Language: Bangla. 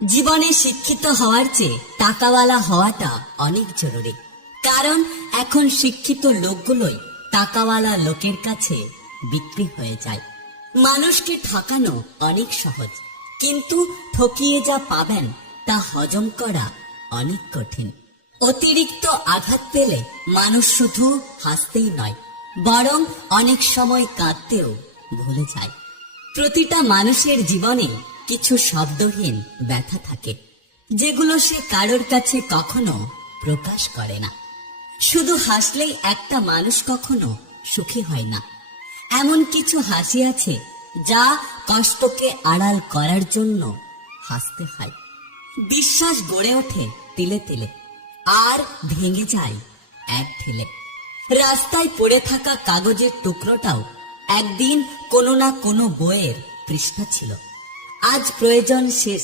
জীবনে শিক্ষিত হওয়ার চেয়ে টাকাওয়ালা হওয়াটা অনেক জরুরি। কারণ এখন শিক্ষিত লোকগুলোই টাকাওয়ালা লোকের কাছে বিক্রি হয়ে যায়। মানুষকে ঠকানো অনেক সহজ, কিন্তু ঠকিয়ে যা পাবেন তা হজম করা অনেক কঠিন। অতিরিক্ত আঘাত পেলে মানুষ শুধু হাসতেই নয়, বরং অনেক সময় কাঁদতেও ভুলে যায়। প্রতিটা মানুষের জীবনে কিছু শব্দহীন ব্যথা থাকে, যেগুলো সে কারোর কাছে কখনো প্রকাশ করে না। শুধু হাসলেই একটা মানুষ কখনো সুখী হয় না। এমন কিছু হাসি আছে যা কষ্টকে আড়াল করার জন্য হাসতে হয়। বিশ্বাস গড়ে ওঠে তিলে তিলে, আর ভেঙে যায় এক ঢিলে। রাস্তায় পড়ে থাকা কাগজের টুকরোটাও একদিন কোনো না কোনো বইয়ের পৃষ্ঠা ছিল। আজ প্রয়োজন শেষ,